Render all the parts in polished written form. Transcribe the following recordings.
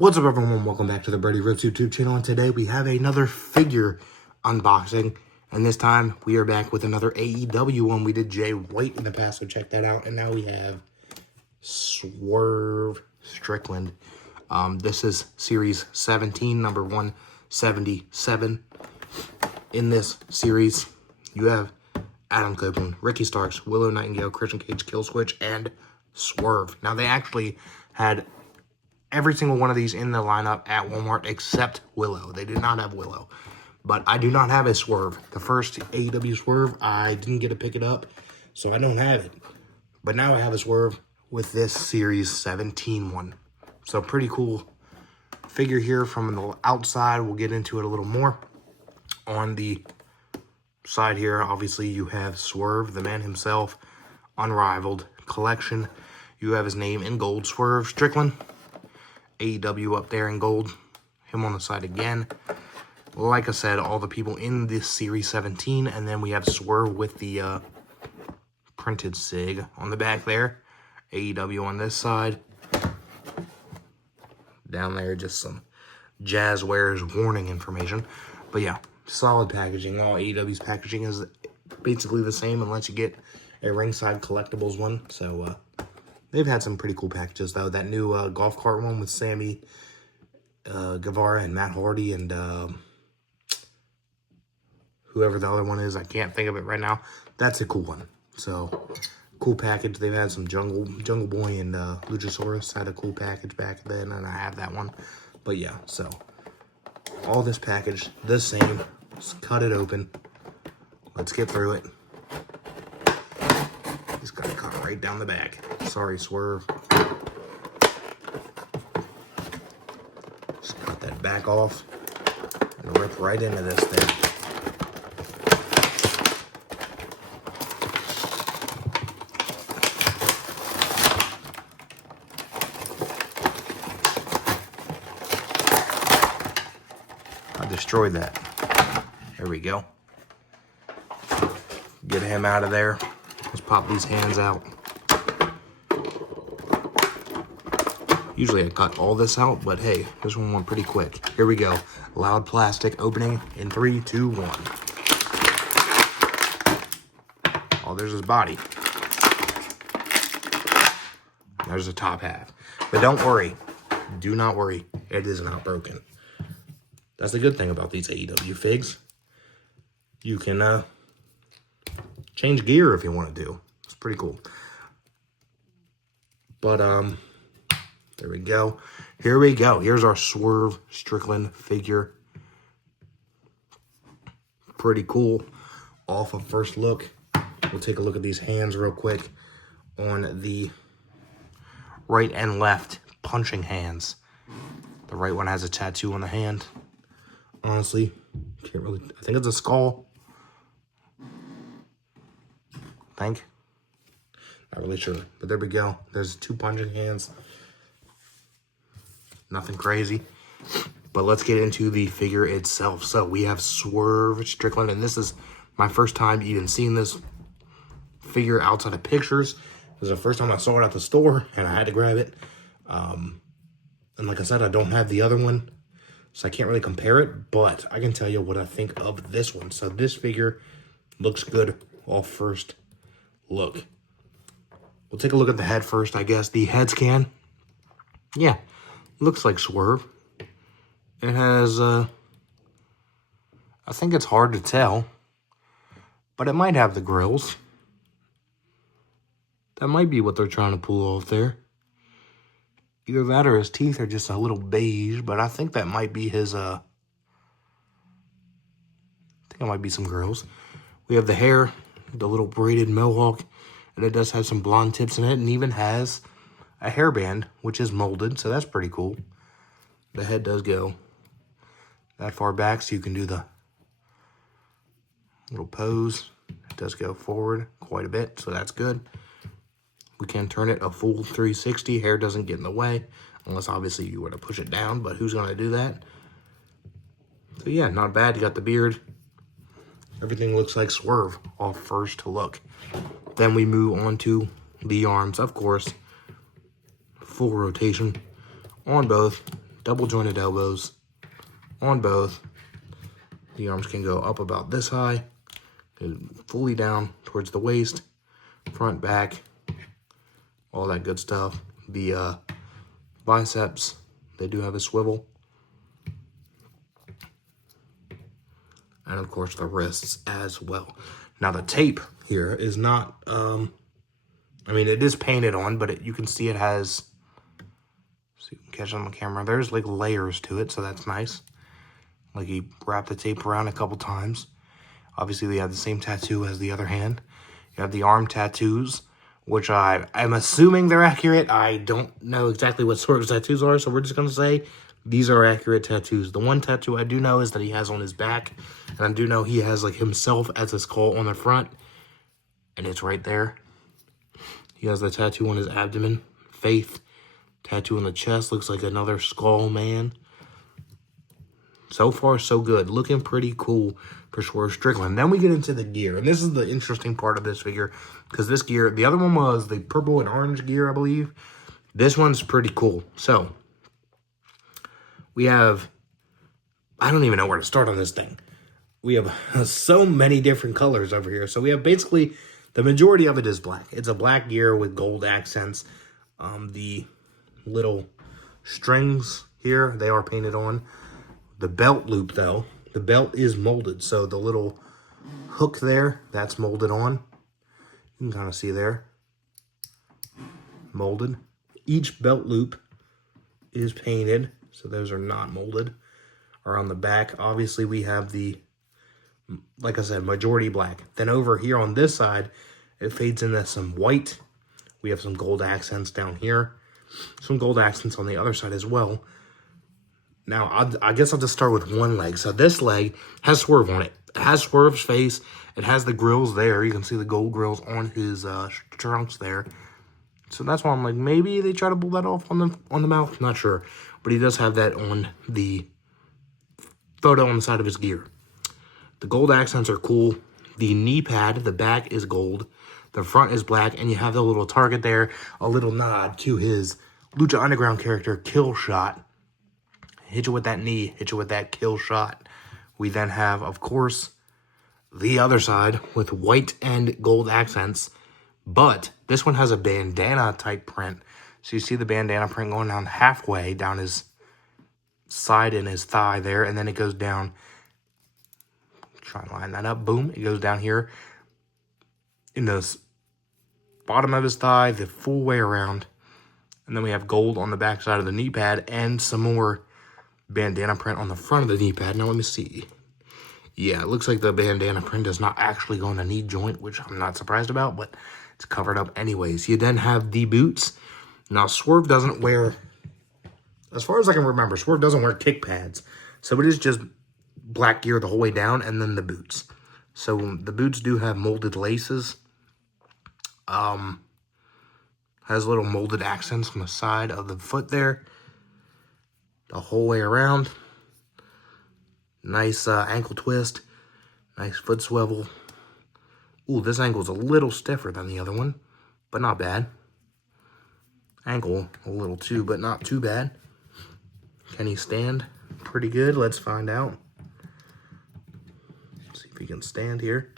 What's up, everyone? Welcome back to the Birdie Roots YouTube channel, and today we have another figure unboxing, and this time we are back with another AEW one. We did Jay White in the past, so check that out, and now we have Swerve Strickland. This is Series 17, number 177. In this series, you have Adam Copeland, Ricky Starks, Willow Nightingale, Christian Cage, Killswitch, and Swerve. Now, they actually had every single one of these in the lineup at Walmart except Willow. They did not have Willow. But I do not have a Swerve. The first AEW Swerve, I didn't get to pick it up, so I don't have it. But now I have a Swerve with this Series 17 one. So pretty cool figure here from the outside. We'll get into it a little more. On the side here, obviously, you have Swerve, the man himself, Unrivaled Collection. You have his name in gold, Swerve Strickland. AEW up there in gold, him on the side again. Like I said, all the people in this Series 17, and then we have Swerve with the printed SIG on the back there. AEW on this side. Down there, just some Jazwares warning information. But yeah, solid packaging. All AEW's packaging is basically the same unless you get a ringside collectibles one. So, they've had some pretty cool packages, though. That new golf cart one with Sammy Guevara and Matt Hardy and whoever the other one is. I can't think of it right now. That's a cool one. So, cool package. They've had some Jungle Boy and Luchasaurus had a cool package back then, and I have that one. But yeah, so all this package, the same. Just cut it open. Let's get through it. Just got to cut right down the back. Sorry, Swerve. Just cut that back off and rip right into this thing. I destroyed that. There we go. Get him out of there. Let's pop these hands out. Usually I cut all this out, but hey, this one went pretty quick. Here we go. Loud plastic opening in 3, 2, 1. Oh, there's his body. There's the top half. But don't worry. Do not worry. It is not broken. That's the good thing about these AEW figs. You can change gear if you want to do. It's pretty cool. But, there we go. Here we go. Here's our Swerve Strickland figure. Pretty cool. Off of first look, we'll take a look at these hands real quick. On the right and left punching hands. The right one has a tattoo on the hand. Honestly, can't really. I think it's a skull. Not really sure. But there we go. There's 2 punching hands. Nothing crazy. But let's get into the figure itself. So we have Swerve Strickland, and this is my first time even seeing this figure outside of pictures. This is the first time I saw it at the store, and I had to grab it. And like I said, I don't have the other one, so I can't really compare it, but I can tell you what I think of this one. So this figure looks good off first look. We'll take a look at the head first, I guess. The head scan. Yeah. Looks like Swerve. It has, I think it's hard to tell, but it might have the grills. That might be what they're trying to pull off there. Either that or his teeth are just a little beige, but I think that might be his, I think it might be some grills. We have the hair, the little braided mohawk, and it does have some blonde tips in it, and even has a hairband, which is molded, so that's pretty cool. The head does go that far back, so you can do the little pose. It does go forward quite a bit, so that's good. We can turn it a full 360. Hair doesn't get in the way, unless obviously you were to push it down, but who's going to do that? So yeah, not bad. You got the beard. Everything looks like Swerve off first look. Then we move on to the arms, of course. Full rotation on both. double jointed elbows on both. The arms can go up about this high, fully down towards the waist, front, back, all that good stuff. The biceps, they do have a swivel. And of course the wrists as well. Now the tape here is not, I mean, it is painted on, but you can see it has, so you can catch it on the camera, there's like layers to it, so that's nice. Like he wrapped the tape around a couple times. Obviously, they have the same tattoo as the other hand. You have the arm tattoos, which I'm assuming they're accurate. I don't know exactly what sort of tattoos are, so we're just going to say these are accurate tattoos. The one tattoo I do know is that he has on his back, and I do know he has like himself as a skull on the front, and it's right there. He has the tattoo on his abdomen, Faith. Tattoo on the chest, looks like another skull man. So far, so good. Looking pretty cool for Swerve Strickland. Then we get into the gear. And this is the interesting part of this figure. Because this gear, the other one was the purple and orange gear, I believe. This one's pretty cool. So, we have, I don't even know where to start on this thing. We have so many different colors over here. So we have basically, the majority of it is black. It's a black gear with gold accents. The little strings here, they are painted on. The belt loop, though, the belt is molded. So the little hook there, that's molded on. You can kind of see there. Molded. Each belt loop is painted. So those are not molded. Or on the back, obviously we have the, like I said, majority black. Then over here on this side, it fades into some white. We have some gold accents down here. Some gold accents on the other side as well. Now, I guess I'll just start with one leg. So this leg has Swerve on it. It has Swerve's face. It has the grills there. You can see the gold grills on his trunks there. So that's why I'm like, maybe they try to pull that off on the mouth. Not sure. But he does have that on the photo on the side of his gear. The gold accents are cool. The knee pad, the back is gold. The front is black. And you have the little target there. A little nod to his Lucha Underground character, Kill Shot. Hit you with that knee, hit you with that kill shot. We then have, of course, the other side with white and gold accents. But this one has a bandana type print. So you see the bandana print going down halfway down his side and his thigh there. And then it goes down. Try and line that up. Boom. It goes down here in the bottom of his thigh, the full way around. And then we have gold on the back side of the knee pad and some more bandana print on the front of the knee pad. Now let me see. Yeah, it looks like the bandana print does not actually go on the knee joint, which I'm not surprised about, but it's covered up anyways. You then have the boots. Now Swerve doesn't wear, as far as I can remember, Swerve doesn't wear kick pads. So it is just black gear the whole way down and then the boots. So the boots do have molded laces. Has little molded accents on the side of the foot there. The whole way around. Nice ankle twist. Nice foot swivel. Ooh, this ankle's a little stiffer than the other one, but not bad. Ankle a little too, but not too bad. Can he stand? Pretty good. Let's find out. See if he can stand here.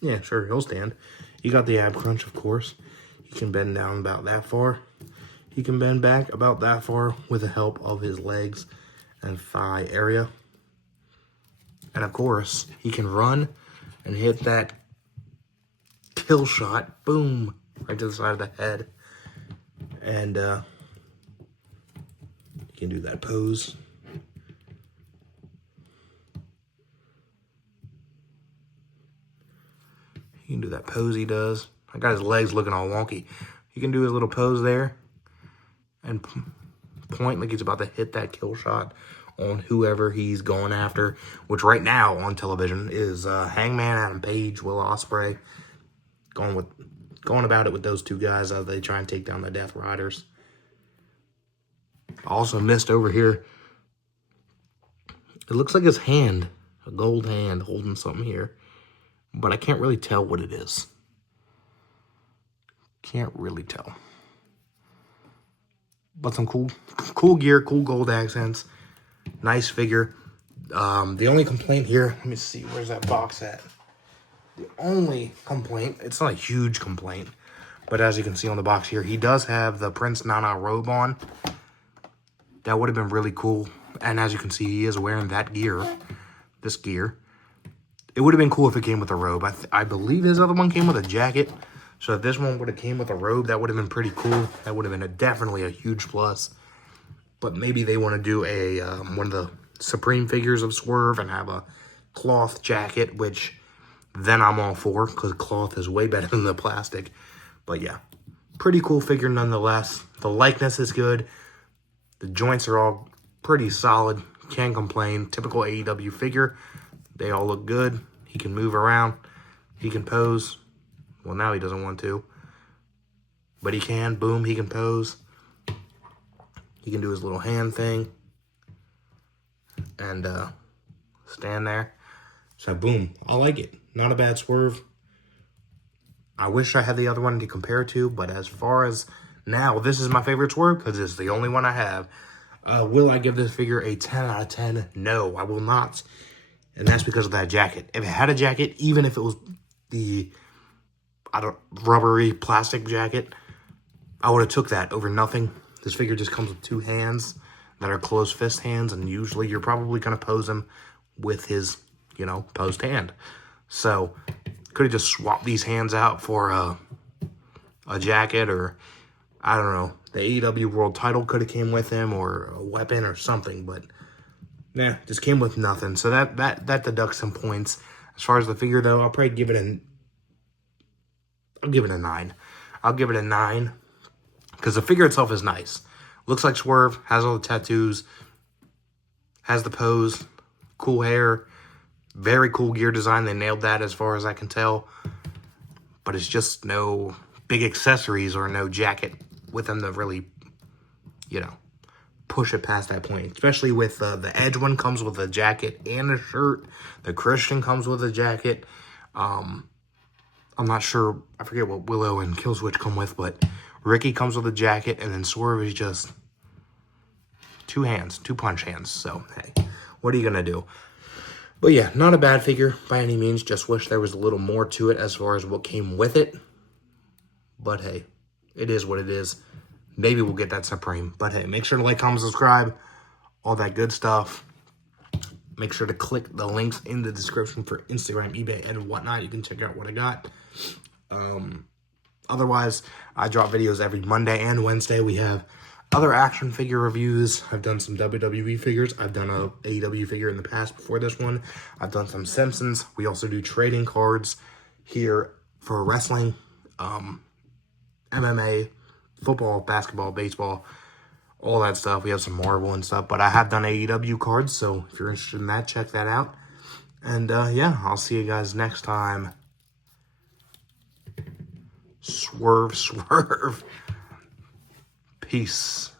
Yeah, sure, he'll stand. You got the ab crunch, of course. He can bend down about that far. He can bend back about that far with the help of his legs and thigh area. And of course, he can run and hit that kill shot. Boom. Right to the side of the head. And he can do that pose. He can do that pose he does. I got his legs looking all wonky. He can do his little pose there. And point like he's about to hit that kill shot on whoever he's going after, which right now on television is Hangman Adam Page, Will Ospreay, going about it with those two guys as they try and take down the Death Riders. Also missed over here. It looks like his hand, a gold hand holding something here, but I can't really tell what it is. Can't really tell. But some cool gear, cool gold accents. Nice figure. The only complaint here, let me see, where's that box at? The only complaint, it's not a huge complaint, but as you can see on the box here, he does have the Prince Nana robe on. That would have been really cool. And as you can see, he is wearing that gear, this gear. It would have been cool if it came with a robe. I believe his other one came with a jacket. So if this one would have came with a robe, that would have been pretty cool. That would have been definitely a huge plus. But maybe they want to do a one of the Supreme figures of Swerve and have a cloth jacket, which then I'm all for, because cloth is way better than the plastic. But yeah, pretty cool figure nonetheless. The likeness is good. The joints are all pretty solid. Can't complain. Typical AEW figure. They all look good. He can move around. He can pose. Well, now he doesn't want to. But he can. Boom, he can pose. He can do his little hand thing. And stand there. So, boom. I like it. Not a bad Swerve. I wish I had the other one to compare to. But as far as now, this is my favorite Swerve because it's the only one I have. Will I give this figure a 10 out of 10? No, I will not. And that's because of that jacket. If it had a jacket, even if it was the rubbery plastic jacket, I would have took that over nothing. This figure just comes with two hands that are closed fist hands, and usually you're probably going to pose him with his, posed hand. So, could have just swapped these hands out for a jacket, or, I don't know, the AEW World title could have came with him, or a weapon or something, but nah, just came with nothing. So that deducts some points. As far as the figure, though, I'll probably give it I'll give it a 9. I'll give it a 9 because the figure itself is nice. Looks like Swerve, has all the tattoos, has the pose, cool hair, very cool gear design. They nailed that as far as I can tell. But it's just no big accessories or no jacket with them to really, push it past that point. Especially with the Edge one comes with a jacket and a shirt. The Christian comes with a jacket. I'm not sure. I forget what Willow and Killswitch come with, but Ricky comes with a jacket, and then Swerve is just two hands, two punch hands. So, hey, what are you going to do? But yeah, not a bad figure by any means. Just wish there was a little more to it as far as what came with it. But hey, it is what it is. Maybe we'll get that Supreme. But hey, make sure to like, comment, subscribe. All that good stuff. Make sure to click the links in the description for Instagram, eBay, and whatnot. You can check out what I got. Otherwise, I drop videos every Monday and Wednesday. We have other action figure reviews. I've done some WWE figures. I've done a AEW figure in the past before this one. I've done some Simpsons. We also do trading cards here for wrestling, MMA, football, basketball, baseball, all that stuff. We have some Marvel and stuff, but I have done AEW cards, so if you're interested in that, check that out. And yeah, I'll see you guys next time. Swerve, swerve. Peace.